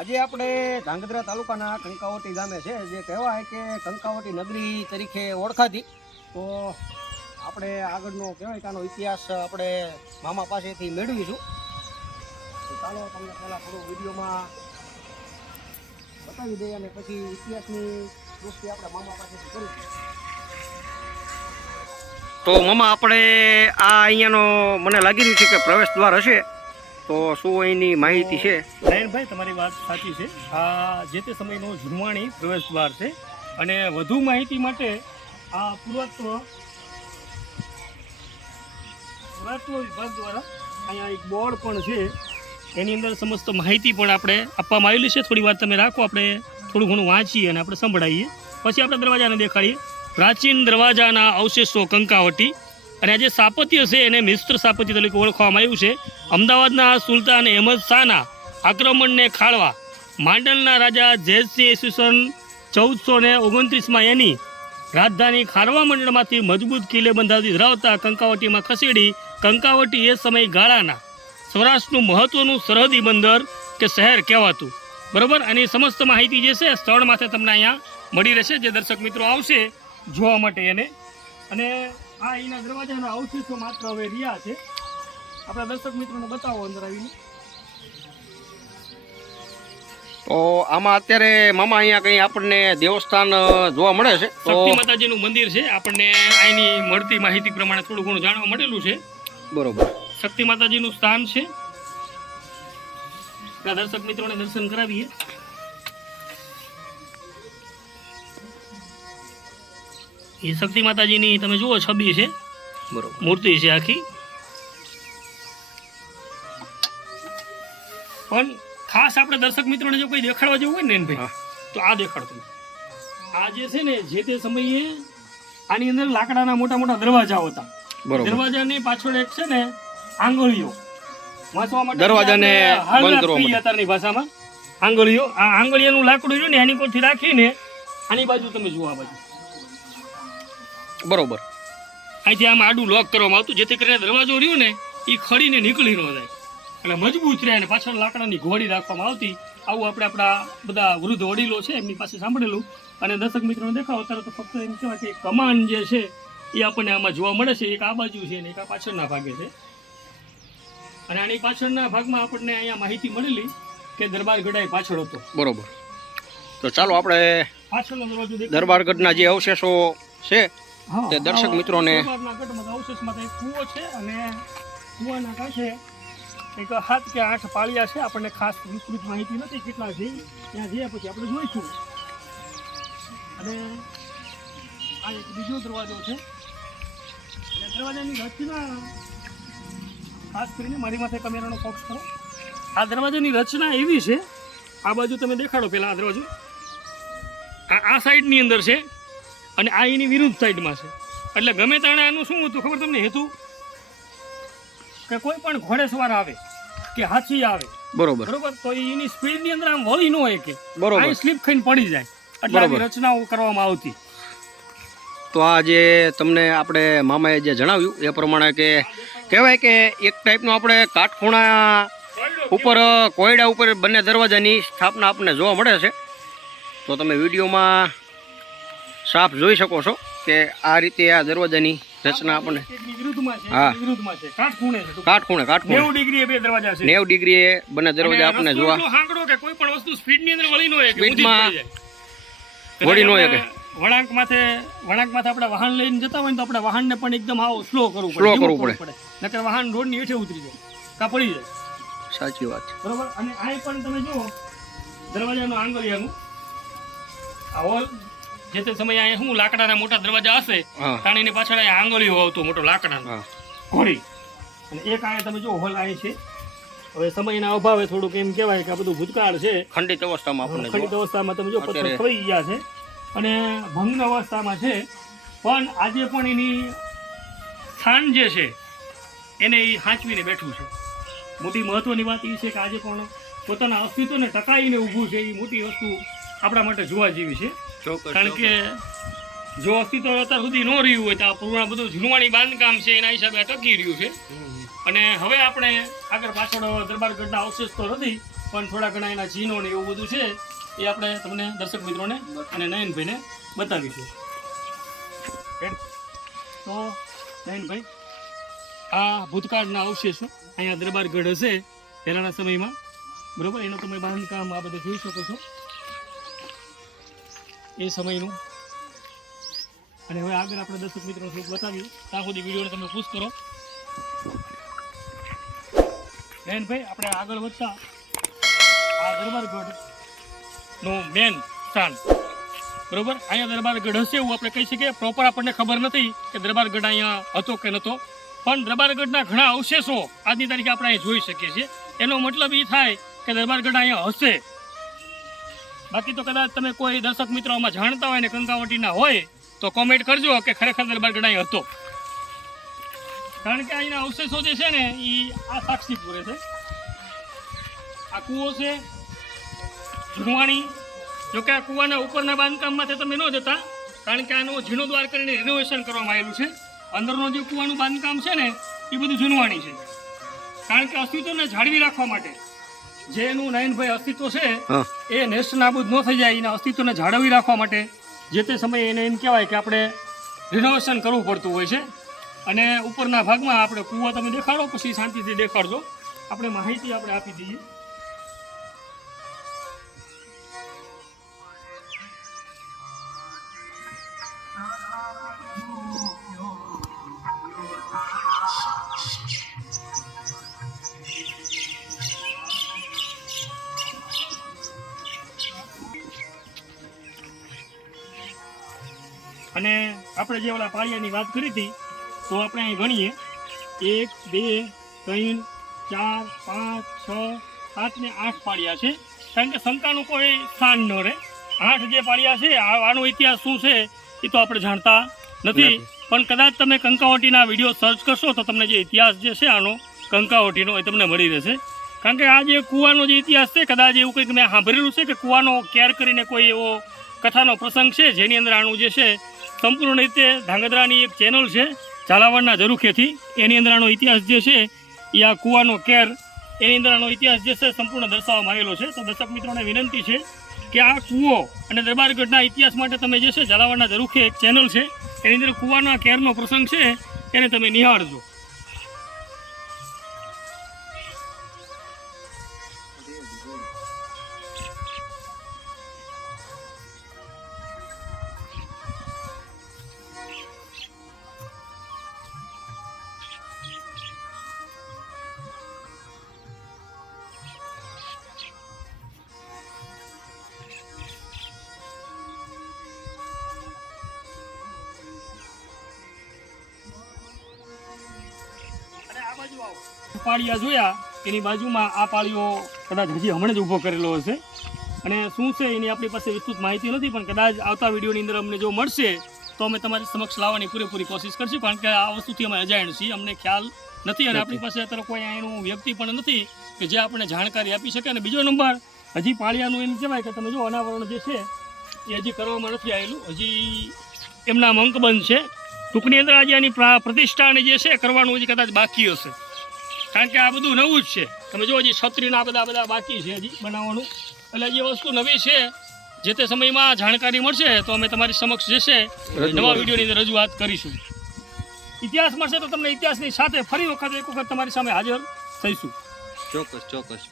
આજે આપણે ધાંગધ્રા તાલુકાના કંકાવટી ગામે છે, જે કહેવાય કે કંકાવટી નગરી તરીકે ઓળખાતી. તો આપણે આગળનો કહેવાય કે આનો ઇતિહાસ આપણે મામા પાસેથી મેળવીશું. તો ચાલો તમને પહેલાં થોડું વિડીયોમાં બતાવી દઈએ અને પછી ઇતિહાસની દૃષ્ટિ આપણે મામા પાસેથી કરીશું. તો મામા, આપણે આ અહીંયાનો મને લાગી રહ્યું છે કે પ્રવેશ દ્વાર હશે, તો શું અહીંની માહિતી છે? નયનભાઈ, તમારી વાત સાચી છે. આ જે તે સમયનો જૂનવાણી પ્રવેશ દ્વાર છે અને વધુ માહિતી માટે આ પુરાતત્વ વિભાગ દ્વારા અહીંયા એક બોર્ડ પણ છે, એની અંદર સમસ્ત માહિતી પણ આપણે આપવામાં આવેલી છે. થોડી વાર તમે રાખો, આપણે થોડું ઘણું વાંચીએ અને આપણે સંભળાવીએ, પછી આપણે દરવાજાને દેખાડીએ. પ્રાચીન દરવાજાના અવશેષો કંકાવટી, અને આ જે સ્થાપત્ય છે એને મિશ્ર સ્થાપત્ય તરીકે ઓળખવામાં આવ્યું છે. અમદાવાદના સુલતાન અહેમદ શાહના આક્રમણને ખાળવા માંડલના રાજા જયસિંહ ઈસવીસન 1429માં એની રાજધાની ખારવા મંડળમાંથી મજબૂત કિલ્લે બંધાવી ધરાવતા કંકાવટીમાં ખસેડી. કંકાવટી એ સમયગાળાના સૌરાષ્ટ્રનું મહત્વનું સરહદી બંદર કે શહેર કહેવાતું. બરાબર, આની સમસ્ત માહિતી જે છે સ્થળ માથે તમને અહીંયા મળી રહેશે, જે દર્શક મિત્રો આવશે જોવા માટે એને. અને આ અહીંના દરવાજાના અવશેષો માત્ર હવે રહ્યા છે. આપણા દર્શક મિત્રોને બતાવો અંદર આવીને. તો આમાં અત્યારે મામા અહીંયા કંઈ આપણને દેવસ્થાન જોવા મળે છે. શક્તિ માતાજીનું મંદિર છે. આપણને અહીંની મળતી માહિતી પ્રમાણે થોડું ઘણું જાણવા મળેલું છે. બરોબર, શક્તિ માતાજીનું સ્થાન છે. આપણા દર્શક મિત્રોને દર્શન કરાવીએ. એ શક્તિ માતાજીની તમે જુઓ છબી છે, બરોબર, મૂર્તિ છે આખી. પણ ખાસ આપણે દર્શક મિત્રોને જો કોઈ દેખાડવા જેવું હોય ને ભાઈ, તો આ દેખાડતું. આ જે છે ને, જે તે સમયે આની અંદર લાકડાના મોટા મોટા દરવાજા હતા. દરવાજાની પાછળ એક છે ને આંગળીઓ વાંચવા માટે, દરવાજાને બંધ કરવા માટે અત્યારની ભાષામાં આંગળીઓ. આ આંગળીઓનું લાકડું રહ્યું ને આની કોરથી રાખીને આની બાજુ તમે જુઓ, આ બાજુ બરોબર અહીંથી આમ આડું લોક કરવામાં આવતું, જેથી કરીને દરવાજો રહ્યો ને એ ખડીને નીકળી ન જાય, એટલે મજબૂત રહે. અને પાછળ લાકડાની ઘોડી રાખવામાં આવતી. આવું આપણે આપણા બધા વૃદ્ધ વડીલો છે એમની પાસે સાંભળેલું. અને દર્શક મિત્રોને દેખાવો ત્યારે તો ફક્ત એમ કહેવાય કે કમાન જે છે એ આપણને આમાં જોવા મળે છે. એક આ બાજુ છે ને એક આ પાછળના ભાગે છે. અને આની પાછળના ભાગમાં આપણને અહીંયા માહિતી મળેલી કે દરબારગઢ પાછળ હતો. બરોબર. તો ચાલો આપણે પાછળનો દરવાજો દરબારગઢના જે અવશેષો છે તે દર્શક મિત્રોને. દરબારના ગઢમાં અવશેષમાં એક કૂવો છે અને કૂવાના કાંઠે એક 7 કે 8 પાળિયા છે. આપણને ખાસ વિસ્તૃત માહિતી નથી કેટલા છે, ત્યાં જઈએ પછી આપણે જોઈશું. અને આ એક બીજો દરવાજો છે. દરવાજાની રચના ખાસ કરીને મારી માથે કેમેરાનો ફોકસ કરો. આ દરવાજાની રચના એવી છે, આ બાજુ તમે દેખાડો પહેલાં. આ દરવાજો આ સાઈડની અંદર છે અને આ એની વિરુદ્ધ સાઈડમાં છે. એટલે ગમે તાણે આનું શું હતું ખબર તમને હેતુ, કે કોઈ પણ ઘોડેસવાર આવે કે હાથી આવે, બરોબર, તો એની સ્પીડની અંદર આમ વળી ન હોય કે બરોબર સ્લીપ ખાઈને પડી જાય. એટલે આવી રચનાઓ કરવામાં આવતી. તો આ જે તમને આપણે મામાએ જે જણાવ્યું એ પ્રમાણે કે કહેવાય કે એક ટાઈપનું આપણે કાટખૂણા ઉપર કોયડા ઉપર બંને દરવાજાની સ્થાપના આપણને જોવા મળે છે. તો તમે વિડીયોમાં સાફ જોઈ શકો છો કે આ રીતે આ દરવાજાની રચના આપણને કાટખૂણે 90 ડિગ્રીએ બે દરવાજા છે. 90 ડિગ્રીએ બંને દરવાજા આપણને જોવા. હાંકડો કે કોઈ પણ વસ્તુ સ્પીડની અંદર વળી ન હોય કે સ્પીડમાં વળી ન હોય કે વળાંક માથે આપણે વાહન લઈને જતા હોય તો આપણે વાહનને પણ એકદમ આવો સ્લો કરવું પડે, નકર વાહન રોડની હેઠે ઉતરી જાય કા પડી જાય. સાચી વાત છે, બરોબર. અને આ પણ તમે જુઓ દરવાજાનું આંગળિયાનું આ હોલ. જે તે સમયે અહીંયા શું લાકડાના મોટા દરવાજા હશે, તાણીની પાછળ અહીંયા આંગળીઓ આવતો મોટો લાકડાનો ઘોડી. અને એક અહીંયા તમે જો હોલ અહીં છે. હવે સમયના અભાવે થોડુંક એમ કહેવાય કે આ બધું ભૂતકાળ છે, ખંડિત અવસ્થામાં તમે જો પથ્થર ખવાઈ ગયા છે અને ભંગ અવસ્થામાં છે. પણ આજે પણ એની સ્થાન જે છે એને એ સાચવીને બેઠું છે. મોટી મહત્વની વાત એ છે કે આજે પણ પોતાના અસ્તિત્વને ટકાવીને ઊભું છે. એ મોટી વસ્તુ આપણા માટે જોવા જેવી છે. કારણ કે જો અસ્તિત્વ અત્યાર સુધી ન રહ્યું હોય તો આ પૂર્ણ બધું જૂનવાણી બાંધકામ છે એના હિસાબે ટકી રહ્યું છે. અને હવે આપણે આગળ પાછળ દરબારગઢના અવશેષ તો નથી, પણ થોડા ઘણા એના ચિહ્નો ને એવું બધું છે એ આપણે તમને દર્શક મિત્રોને અને નયનભાઈને બતાવીશું. તો નયનભાઈ, આ ભૂતકાળના અવશેષો અહીંયા દરબારગઢ હશે પહેલાંના સમયમાં, બરોબર, એનું તમે બાંધકામ આ બધું જોઈ શકો છો એ સમયનું. અને હવે આગળ આપણે દર્શક મિત્રો બતાવ્યું, ત્યાં સુધી વિડીયોને તમે પૂછ કરો. નયનભાઈ, આપણે આગળ વધતા આ દરબારગઢનું મેન સ્થાન, બરોબર, અહીંયા દરબારગઢ હશે એવું આપણે કહી શકીએ. પ્રોપર આપણને ખબર નથી કે દરબારગઢ અહીંયા હતો કે નહોતો, પણ દરબારગઢના ઘણા અવશેષો આજની તારીખે આપણે અહીંયા જોઈ શકીએ છીએ. એનો મતલબ એ થાય કે દરબારગઢ અહીંયા હશે. બાકી તો કદાચ તમે કોઈ દર્શક મિત્રો આમાં જાણતા હોય ને કંકાવટીના હોય તો કોમેન્ટ કરજો કે ખરેખર દરબારગઢ અહીંયા હતો. કારણ કે અહીંના અવશેષો જે છે ને એ આ સાક્ષી પૂરે છે. આ કૂવો છે ઝુણવાણી. જોકે આ કૂવાના ઉપરના બાંધકામમાં તમે ન જતા, કારણ કે આનો જીર્ણોદ્વાર કરીને રિનોવેશન કરવામાં આવેલું છે. અંદરનો જે કૂવાનું બાંધકામ છે ને એ બધું ઝુણવાણી છે. કારણ કે અસ્તિત્વને જાળવી રાખવા માટે જે એનું નયનભાઈ અસ્તિત્વ છે એ નેસ્ત નાબૂદ ન થઈ જાય, એના અસ્તિત્વને જાળવી રાખવા માટે જે તે સમયે એને એમ કહેવાય કે આપણે રિનોવેશન કરવું પડતું હોય છે. અને ઉપરના ભાગમાં આપણે કૂવો તમે દેખાડો, પછી શાંતિથી દેખાડજો, આપણે માહિતી આપણે આપી દઈએ. અને આપણે જે ઓલા પાળિયાની વાત કરી હતી તો આપણે અહીં ગણીએ 1 2 3 4 5 6 7 ને 8 પાળિયા છે. કારણ કે શંકાનું કોઈ સ્થાન ન રહે. 8 જે પાળિયા છે આનો ઇતિહાસ શું છે એ તો આપણે જાણતા નથી, પણ કદાચ તમે કંકાવટીના વિડીયો સર્ચ કરશો તો તમને જે ઇતિહાસ જે છે આનો કંકાવટીનો એ તમને મળી રહેશે. કારણ કે આ જે કૂવાનો જે ઇતિહાસ છે, કદાચ એવું કંઈક મેં સાંભળેલું છે કે કૂવાનો કેર કરીને કોઈ એવો કથાનો પ્રસંગ છે જેની અંદર આનું જે છે સંપૂર્ણ રીતે ધાંગધ્રાની એક ચેનલ છે ઝાલાવાડના ઝરૂખેથી, એની અંદર આનો ઇતિહાસ જે છે એ આ કૂવાનો કેર એની અંદર આનો ઇતિહાસ જે છે સંપૂર્ણ દર્શાવવામાં આવેલો છે. તો દર્શક મિત્રોને વિનંતી છે કે આ કૂવો અને દરબારગઢના ઇતિહાસ માટે તમે જે છે ઝાલાવાડના ઝરૂખે એક ચેનલ છે એની અંદર કૂવાના કેરનો પ્રસંગ છે એને તમે નિહાળજો. પાળિયા જોયા એની બાજુમાં આ પાળીઓ કદાચ હજી હમણાં જ ઊભો કરેલો હશે, અને શું છે એની આપણી પાસે વિસ્તૃત માહિતી નથી, પણ કદાચ આવતા વિડીયોની અંદર અમને જો મળશે તો અમે તમારી સમક્ષ લાવવાની પૂરેપૂરી કોશિશ કરશું. કારણ કે આ વસ્તુથી અમે અજાણ છીએ, અમને ખ્યાલ નથી અને આપણી પાસે અત્યારે કોઈ એનું વ્યક્તિ પણ નથી કે જે આપણને જાણકારી આપી શકે. અને બીજો નંબર, હજી પાળિયાનું એમ કહેવાય કે તમે જો અનાવરણ જે છે એ હજી કરવામાં નથી આવેલું, હજી એમના અંક બંધ છે. ટૂંકની અંદર આજે આની પ્રતિષ્ઠાને જે છે કરવાનું હજી કદાચ બાકી હશે, કારણ કે આ બધું નવું જ છે. તમે જો હજી છત્રીના બધા બાકી છે હજી બનાવવાનું. એટલે જે વસ્તુ નવી છે જે તે સમયમાં જાણકારી મળશે તો અમે તમારી સમક્ષ જે છે નવા વિડીયોની અંદર રજૂઆત કરીશું. ઇતિહાસ મળશે તો તમને ઇતિહાસની સાથે ફરી એક વખત તમારી સામે હાજર થઈશું. ચોક્કસ ચોક્કસ.